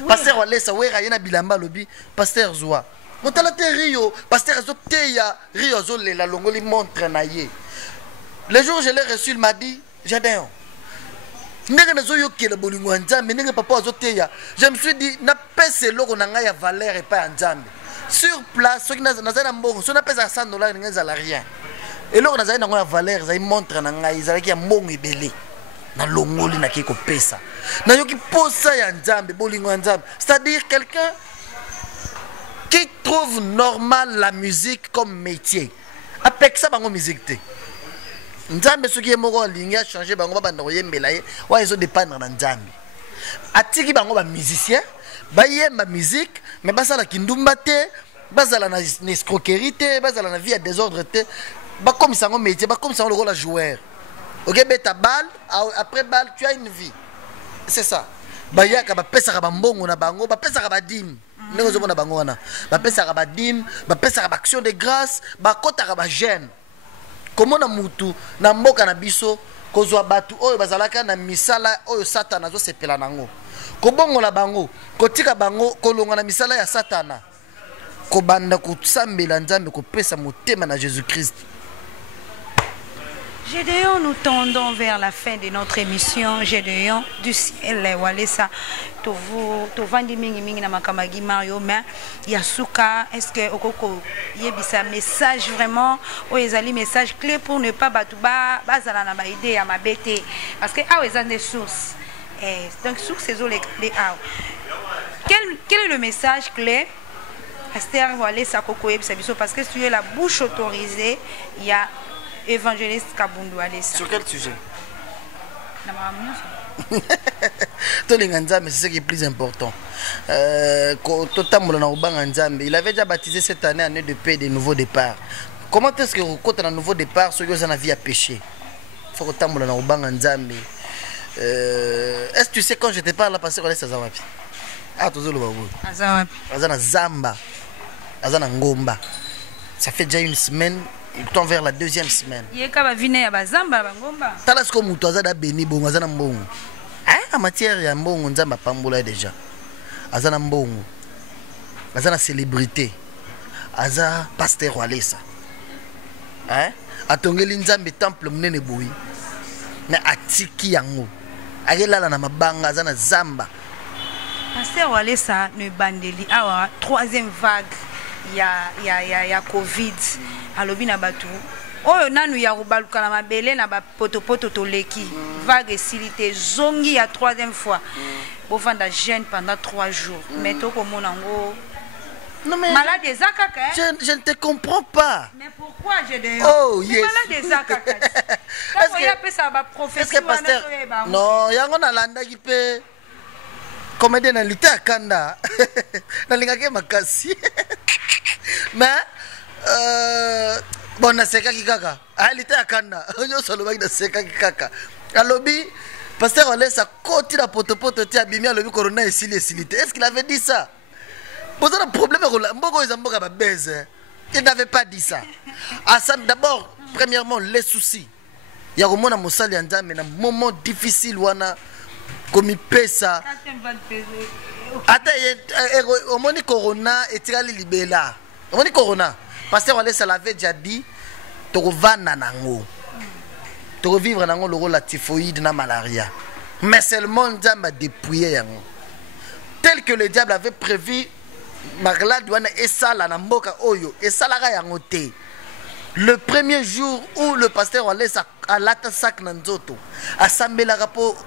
Pasteur Walesa, ouera, aïe na bilamba lobby pasteur Zoua. motala te rio pasteur azoteya rio azolela longoli montre na ye. Le jour où je l'ai reçu, il m'a dit Gédéon, papa azoteya, je me suis dit na pese loko na ngai ya valeur et pas nzambe. Sur place, ceux qui n'ont mbongo, ceux qui n'ont $100, ils n'ont rien. Et là, on a une valeur, ils montrent qu'ils ont un mbongo belé. Na longoli na kiko pesa. Na yoki posa ya nzambe, bolingo nzambe. C'est-à-dire quelqu'un qui trouve normal la musique comme métier. Avec ça, bango musique te. Nzambe soki ye moko lingi a changer bango ba ndoye mbelaye, wa ezo dépendre na nzambe. Atiki bango ba musicien, ba yemba musique, mais basala kindumba te, basala na escroquerie te, basala na vie à désordre te, ba comme ça ngo métier, ba comme ça le rôle joueur. OK, beta balle, après balle tu as une vie. C'est ça. Ba yaka ba pesa ba mbongo na bango, ba pesa ba dim. Ndeko zo na bango wana. Ba pesa ba dim, ba pesa ba action de grâce, ba kota ba jeune. Comment na mutu na mboka na biso kozwa batu oyo bazalaka na misala oyo satana zo sepela nango. Kobongo la bango, kotika bango kolonga na misala ya satana. Kobanda kusambela nzambe kopesa motema na Jésus-Christ. Gédéon, nous tendons vers la fin de notre émission. Gédéon, du ciel, Walesa, Tovandi mingi mingi na makamagi Mario, mais Yasuka, est-ce que Okoko yebisa message vraiment, ou ezali message clé pour ne pas batouba, bazala na ba idée à ma bête, parce que ah ils ont des sources, donc sources c'est les quel est le message clé? Pasteur Walesa Koko yebisa biso, parce que si tu es la bouche autorisée, il y a évangéliste Kabundu Alessa. Sur quel sujet? C'est ce qui est plus important. Il avait déjà baptisé cette année, année de paix et de nouveau départ. Comment est-ce que vous comptez un nouveau départ sur la vie à péché? Est-ce que tu sais quand je te parle, passer à Alessa Zawapi? Ah, tu sais, Zamba, Azana Ngomba. Ça fait déjà une semaine. Il tend vers la deuxième semaine. Talasko mutu azada beni bongo azana mbongo. En matière ya mbongo nzamba pambola déjà. Azana mbongo. Azana célébrité. Aza pasteur Walesa. Atongeli nzambe temple munene boyi. Na atiki yango. Agelala na mabanga azana zamba. Pasteur Walesa ne bandeli awa troisième vague. Il y a Covid. Alobi na batu oyo nanu ya rubaluka na mabele na ba poto toleki vague esilité zongi ya troisième fois bovanda jeûne pendant 3 jours mais to komona ngo non mais malade des akaka je ne te comprends pas. Mais pourquoi j'ai de oh yes malade des akaka est-ce que y a ça ba professeur non yango na landa ki pe comédien na lité akanda na lingake makasi mais bon na seka kikaka alite akanda onyo solo baki na seka kikaka alobi pasteur Walesa koti la poto ti abimi alobi corona esilité. Est-ce qu'il avait dit ça? Posez un problème mboko ezamboka ba beze. Il n'avait pas dit ça. D'abord premièrement les soucis ya komona mosali nzambe na moment difficile wana komi pesa ata omoni corona etikali libela omoni corona. Pasteur Walesa l'avait déjà dit, tu vas vivre dans le rôle la typhoïde, la malaria. Mais seulement le diable a dépouillé. Tel que le diable avait prévu, le premier jour où le pasteur Walesa a l'attaque Nanzoto, a sambe la rapport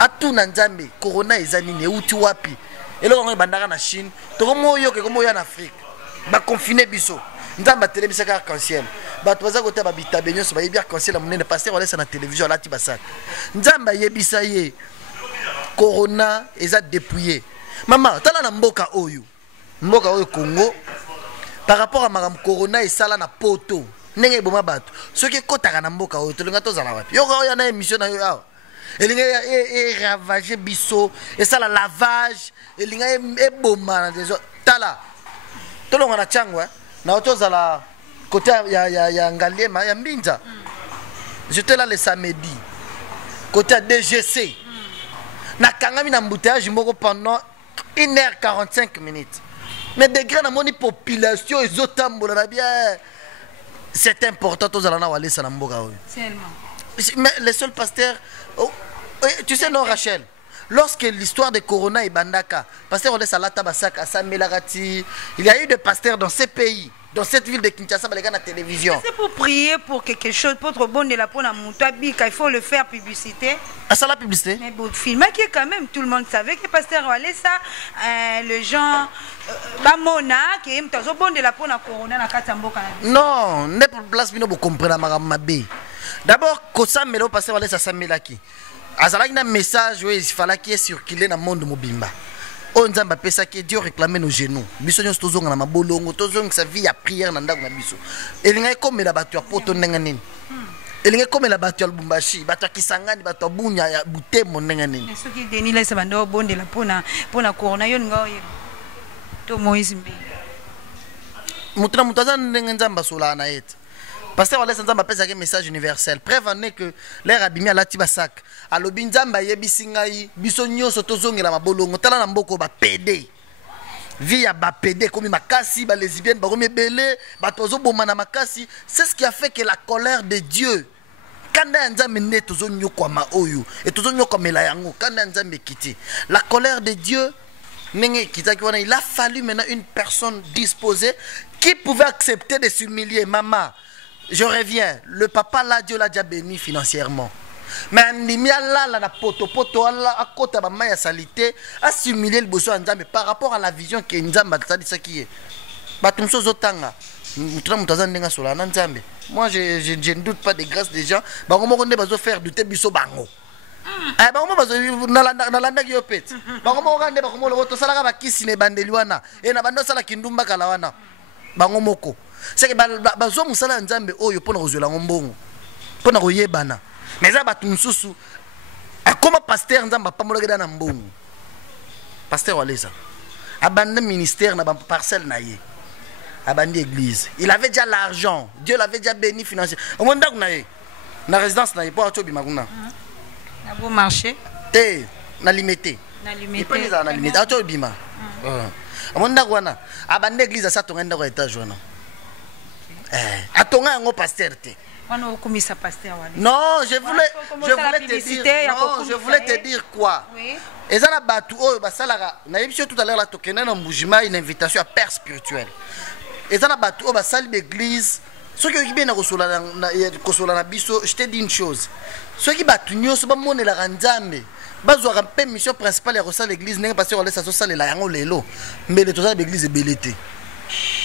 à tout Nanzambe, Corona et Zanine, ou Tuapi. Et là, on est en Chine, tout le monde est en Afrique. Ba confiné biso ndamba télévision arc-en-ciel ba toza kota ba bitabenyo so ba yebi arc-en-ciel munene pasteur Walesa na télévision lati basaka ndamba yebisa ye corona eza dépouillé mama tala na mboka oyo Congo par rapport à maram corona et sala na poto ndenge boma bato soki kotaka na mboka oyo tolinga tozala wapi yo ya na émission na yo awa elinga e ravager biso et sala lavage elinga e boma na des tala tolonga na changwa na otoza la côté ya Ngaliema ya Mbinza. J'étais là le samedi côté DGC na kangami na embouteillage moko pendant 1h45 minutes mais degré na moni population ezotambola na bien. C'est important tous allons aller ça na mboka oyo. Mais les seuls pasteurs tu sais non Rachel, lorsque l'histoire de Corona et Bandaka, pasteur on laisse à Latabasak à Samelarati, il y a eu des pasteurs dans ces pays. Dans cette ville de Kinshasa, il y a la télévision. C'est pour prier pour quelque chose, pour être bon de la peau dans il faut le faire publicité. Ah, ça la publicité? Mais bon, film qui est quand même, tout le monde savait que pasteur Walesa, le gens, Bamona, qui est bon de la peau dans Corona, dans Katamboka. Non, n'est pas place pour comprendre ma bé. D'abord, Kosa Melo, pasteur Walesa Samelaki. Azalaki un message, il fallait qu'il circule dans le monde mobimba. On Nzamba pesa que Dieu réclame nos genoux. Biso nyos tozonga na mabolongo, tozonga sa vie à prière na ndako na biso. Elinga comme la batu ya poto ndenga nini. Elinga comme la batu ya Lubumbashi, batu ya Kisangani, batu ya Bunya ya Butembo ndenga nini. Mais ce qui deni là c'est bando bonde la pona corona yo nga oyo. To Moïse mbi. Mutuna mutaza ndenga Nzamba sola na yete. Pasteur Walesa Nzamba pesa que message universel. Preuve en est que l'air abimi à Latiba Sak. Alobi Nzamba yebi ngai biso nyonso tozongela mabolongo tala na mboko ba PD. Via ba PD comme makasi ba lesbiennes ba komi belé ba tozo bomana makasi, c'est ce qui a fait que la colère de Dieu kanda Nzambe ne tozo nyokwa ma oyo et tozo nyokwa mela yango kanda Nzambe kiti. La colère de Dieu il a fallu maintenant une personne disposée qui pouvait accepter de s'humilier. Maman, je reviens, le papa là, Dieu l'a déjà béni financièrement. Mais la poto à côté de ma salité, a s'humilier le besoin de Nzambe par rapport à la vision que Nzambe a dit ça qui est. Moi, je ne doute pas des grâces des gens. Je vais faire douter biso bango. C'est que bazo musala Nzambe oyo pona kozwela ngombongo pona koyebana mais za batu mususu akoma pasteur Nzamba pamolaka na mbongo pasteur Walesa abandonne ministère na ba parcelle na ye abandonne église il avait déjà l'argent Dieu l'avait déjà béni financièrement au monde na ye na résidence na ye pour atobi makuna na bon marché na limité il peut les analyser atobi ma au monde na abandonne église ça tonga ndako étage wana Atonga un pasteur. Non, je voulais te dire quoi. Et ça na tout à l'heure la tokena na mbujima une invitation à père spirituel. Et ça na batu ba salle d'église. Ceux qui bien na kosola na biso, je te dis une chose. Ceux qui batu nyoso ba monela Nzambe. Bazo rampe mission principale ya salle l'église n'est pasteur Walesa so salle la yango lelo. Mais les toza l'église est belleté.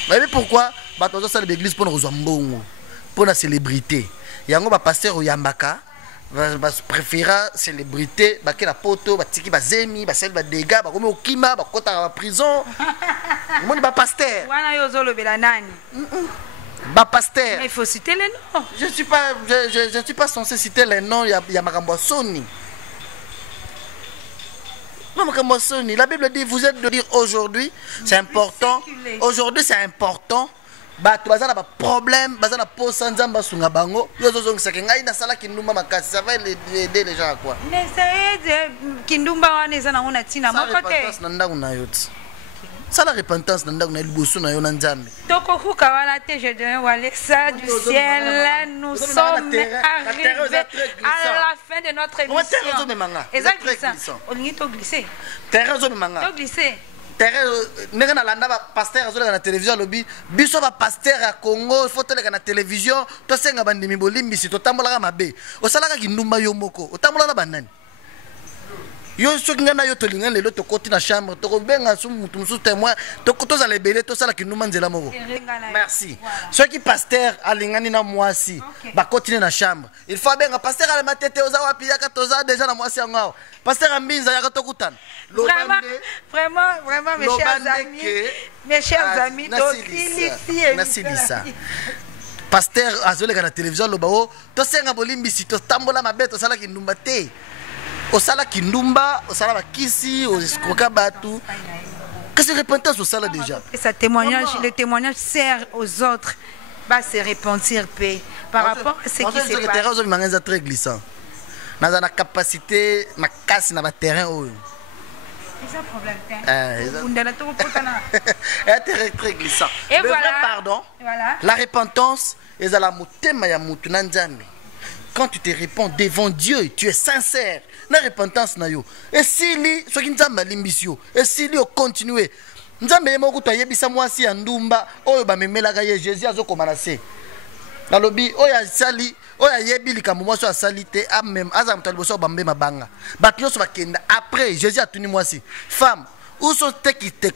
Vous savez pourquoi? Parce que l'église pour nous mbongo, pour la célébrité. Il y a un pasteur au Yambaka, préféra célébrité, bah la poto, bah tiki, bah zemi, bah celle, bah dégâts, bah comme au kima, bah kota à la prison. Moi bah pasteur. Wana yozolo belanani. Bah pasteur. Il faut citer les noms. Je suis pas censé citer les noms. Il y a Makambo Soni. La Bible dit, vous êtes de dire aujourd'hui, c'est important. Aujourd'hui, c'est important. Bah, tu vas avoir problème, tu vas avoir posan zamba sunga bango. Ça va aider les gens à quoi? Ça la repentance dans le bousson na yonanzambe. Toko kawana te je donne Alexa du ciel. Nous sommes arrivés à la fin de notre émission. Exactement. On y to glisser. Terrazo manga. To glisser. Nega na landa ba pasteur azola na télévision lobi biso ba pasteur à Congo il faut toleka na télévision to senga bandimi bolimbisi to tambola ka mabe. Osalaka kindumba yo moko. Otambola na banani. Yo sokinga na yo tolinga lelo to koti na chambre to ko benga su mutu musu témoin to ko to za lebele to sala kinuma nzela moko. Merci. Ceux qui pasteur alingani na mwasi ba continuer na chambre. Il faut benga pasteur ala matete oza wapi ya ka toza déjà na mwasi ngao. Pasteur ambinza ya ka to kutana. Vraiment mes chers amis Nasilisa. Pasteur azoleka na télévision lobao to senga bolimbisi to tambola mabeto sala kinumba te. Au sala kindumba, au sala kisi, au escroca batu. Qu'est-ce que repentance au sala déjà? Et ça témoignage, le témoignage sert aux autres, va se repentir paix par rapport à ce qui se passe. C'est très glissant. Dans la capacité, ma casse dans le terrain. C'est ça le problème. Très, très glissant. Et le voilà. vrai pardon, Voilà. la repentance, et la motema ya mutu na nzambe. Quand tu te réponds devant Dieu, tu es sincère. La repentance na yo. Et si li, ce qui nzamba limbisio, et si li o continuer, nzambe yemo to yebisa mwasi ya ndumba, oyo ba memelaka ye Jésus azokoma se. Na lobi oya sali, oya yebi likambo mwasi asali te, a même aza mutali boso bambe mabanga. Bato nyonso bakenda après Jésus atuni mwasi. Femme, où sont ceux qui te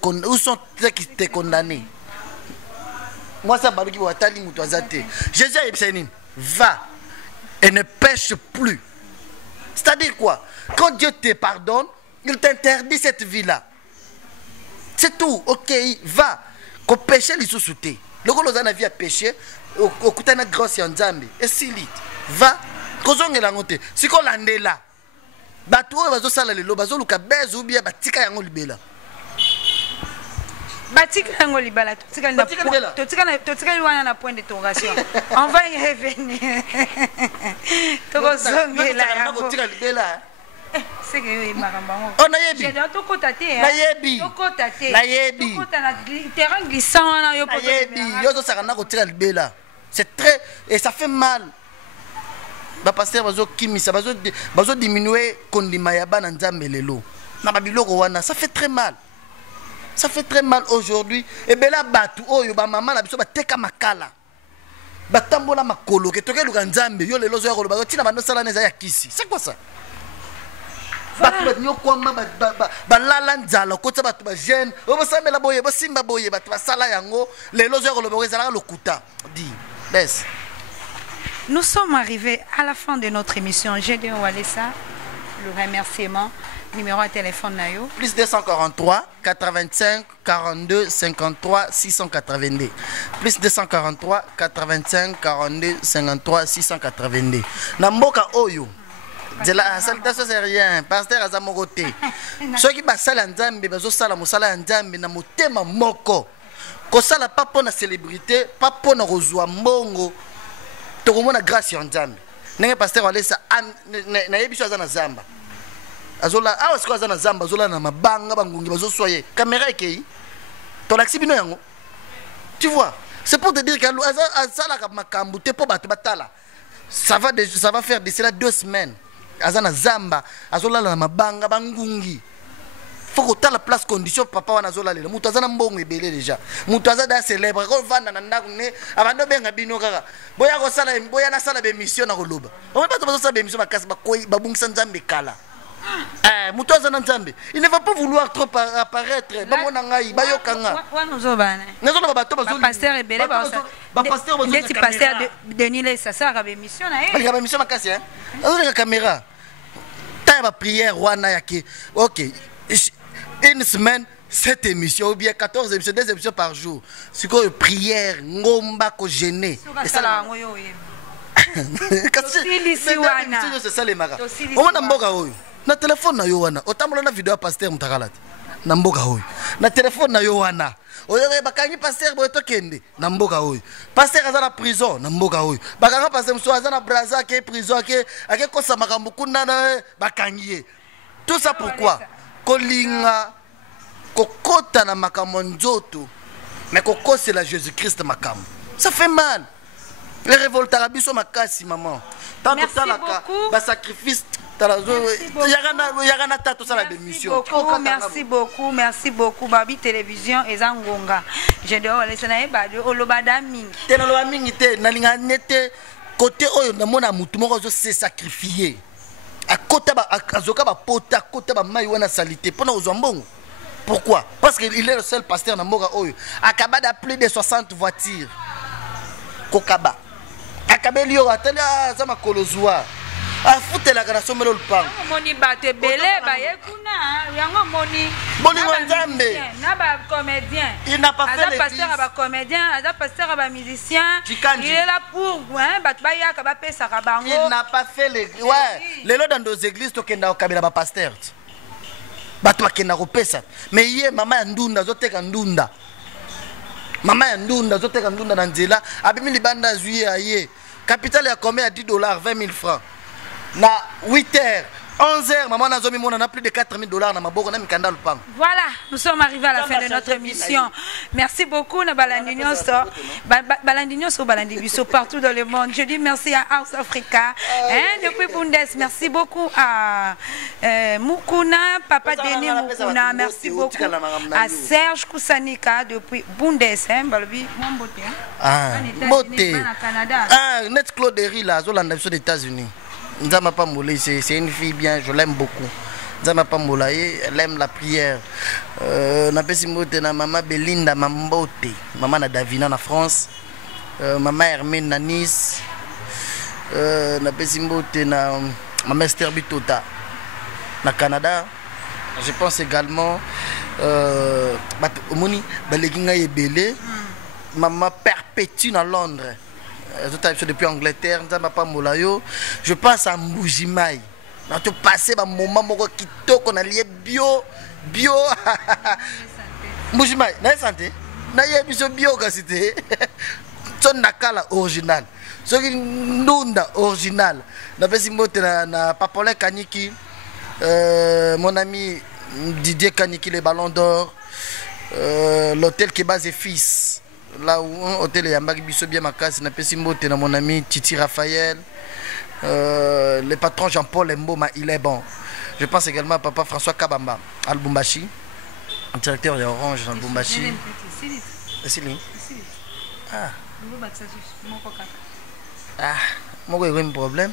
condamnés? Moi ça baluki watali mutu azate. Jésus a yebisa nini? Va et ne pêche plus. C'est-à-dire quoi? Quand Dieu te pardonne, il t'interdit cette vie-là. C'est tout. Ok, va. Qu'on péche les sous-soutés. Le gros a vie à pécher, au côté de notre grosse yanzambi. Et si lit, va. Qu'on s'en est là. Si qu'on l'en est là. Bateau, bazo sala le lo, bazo luka bez ou bien batika yango libela. Batika yango libala, totika wana na point d'interrogation. On va y revenir. Toko zongela yango. C'est que yo makambango. On a yebi. J'ai to kotate. Na yebi. To kotate. Na yebi. To kota na terrain glissant wana yo poto. Na yebi. Yo zo sakana ko tira libela. C'est très et ça fait mal. Ba pasteur bazo kimisa bazo diminuer kondima ya bana nzambe lelo. Na babiloko wana, ça fait très mal. Ça fait très mal aujourd'hui. Et bien là, batu oyo ba maman la biso ba teka makala. Ba tambola makolo ke toke luka nzambe yo lelo zo ya koloba tina bando sala neza ya kisi. C'est quoi ça? Batu ba nyo kwamba ba lala nzala ko tsa batu ba jeune. O ba samela boye ba simba boye batu ba sala yango lelo zo ya koloba ezala lokuta. Di. Laisse. Nous sommes arrivés à la fin de notre émission. J'ai dit Walesa le remerciement. Numéro de téléphone nayo. Plus 243 85 42 53 682. Plus 243 85 42 53 682. Namboka oyo. De la salutation c'est rien. Pasteur Azamogote. Ceux qui basala nzambe bazo sala musala nzambe na motema moko. Ko sala pas pour la célébrité, pas pour na rozwa mbongo. To komona grâce ya nzambe. Nenge pasteur Walesa na yebiso azana zamba. Azola awa siko azana zamba azola na mabanga bangungi bazo soye caméra ekei to laxi bino yango tu vois c'est pour te dire que azala ka makambu te po bato batala ça va faire d'ici là 2 semaines azana zamba azola na mabanga bangungi faut que la place condition papa wana azola lelo mutu azana mbongo ebele déjà mutu azada célèbre ko vanda na ndako ne abando benga bino kaka boya ko sala boya na sala be mission na koloba on va pas sala be mission makasi bakoyi babungisa nzambe kala. Il ne va pas vouloir trop apparaître. Pasteur Denis ça sert à émission caméra. Ta prière OK. Une semaine 7 émissions ou bien 14 émissions, 2 émissions par jour. C'est quoi prière ngomba ko gêner. Et ça c'est ça les maras. On a mboka oyo. Na téléphone na yo wana otambola na video ya pasteur Mutakalati na mboka hoyo na téléphone na yo wana oyo bakangi pasteur boyo tokende na mboka hoyo pasteur aza na prison na mboka hoyo bakanga pasteur mso aza na braza ke prison ake kosa makambo kuna na bakangi tout ça pourquoi kolinga kokota na makambo nzoto mais kokosela Jésus-Christ makambo ça fait mal les révoltes arabiso makasi maman tant que ça ba sacrifice. Merci beaucoup. Babi Télévision et Zangonga. Je dois laisser na ebadi olobada mingi. Tena lo mingi te na linga nete côté oyo na mona mutu moko zo se sacrifier. A kota ba azoka ba pota kota ba mai wana salité pona ozwa mbongo. Pourquoi? Parce qu'il est le seul pasteur na mboka oyo. Akaba da plus de 60 voitures. Kokaba. Akabeli yo atala za makolozwa. Afutela kana somelo lupango moni bato belé ba yekuna yango moni nzambe na ba comédien il n'a pas fait les pasteur ba comédien ada pasteur ba musicien il est là pour bato ba yaka ba pesa ka bango il n'a pas fait les lelo dans nos églises to kenda okabela ba pasteur bato bakenda ko pesa mais ye mama ya ndunda zoteka ndunda na nzela abimi libanda zuye aye capital ya combien à $10 20 000 francs. Na 8 heures, 11h, maman Nazomi, on a plus de 4 000 $. Voilà, nous sommes arrivés à la fin de notre émission. Merci beaucoup, Balandinho, partout dans le monde. Je dis merci à House Africa, depuis Bundes. Merci beaucoup à Mukuna, Papa Denis Mukuna. Merci beaucoup à Serge Koussanika depuis Bundes. Net Claude Derry, là, aux États-Unis. C'est une fille bien, je l'aime beaucoup. Elle aime la prière. Maman Belinda Mambote, maman na Davina na France, maman Hermine na Nice, maman Esther Bitota na Canada. Je pense également maman Perpétue na Londres. Depuis Angleterre, je pense à Mbujimaï. Je passe un moment qui toque, on a lié bio. Mbujimaï, na santé, na yebiso bio kasité. Son nakala original, son nunda original. Na pesi mote na Papolin Kaniki, mon ami Didier Kaniki, les Ballons d'Or, l'hôtel Kebaz et Fils. Là où hôtel Yambaki Bisso bien ma case, na pesi mote na mon ami Titi Raphaël, le patron Jean-Paul Mboma, il est bon. Je pense également à papa François Kabamba, à Lubumbashi, directeur de Orange dans Lubumbashi. Ah. Ah, moi j'ai un problème.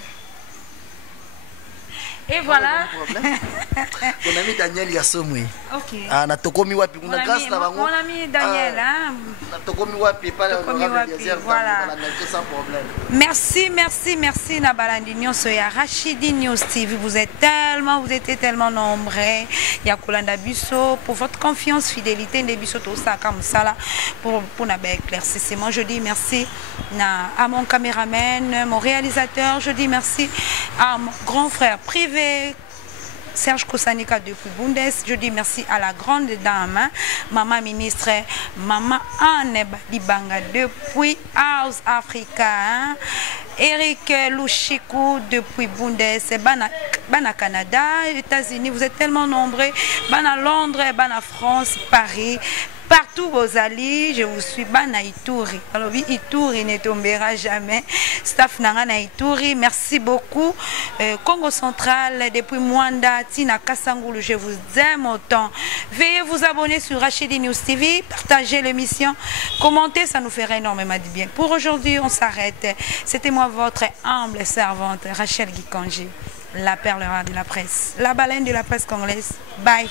Et voilà. Mon ami Daniel Yassomoui. Ok. Ah, na tokomi wapi kuna grâce na bango. Mon ami Daniel, hein. Na tokomi wapi pas voilà. Sans problème. Merci na Balandinho Soya Rachidi News TV. Vous étiez tellement nombreux. Yakulanda Bisso pour votre confiance, fidélité de Bisso tout ça comme ça là pour na éclaircissement. Je dis merci à mon caméraman, mon réalisateur. Je dis merci à mon grand frère privé Serge Koussanika depuis Bundes. Je dis merci à la grande dame, maman ministre, maman Anne Badibanga depuis House Africa, Eric Louchikou depuis Bundes, Bana Canada, États-Unis. Vous êtes tellement nombreux. Bana Londres, Bana France, Paris. Partout vos alliés, je vous suis Bana Ituri. Alors oui, Ituri ne tombera jamais. Staff Nangana Ituri, merci beaucoup. Congo Central, depuis Mwanda, Tina Kassangoulou, je vous aime autant. Veuillez vous abonner sur Rachidi News TV, partagez l'émission, commentez, ça nous ferait énormément de bien. Pour aujourd'hui, on s'arrête. C'était moi, votre humble servante, Rachel Gikonji, la perle rare de la presse, la baleine de la presse congolaise. Bye.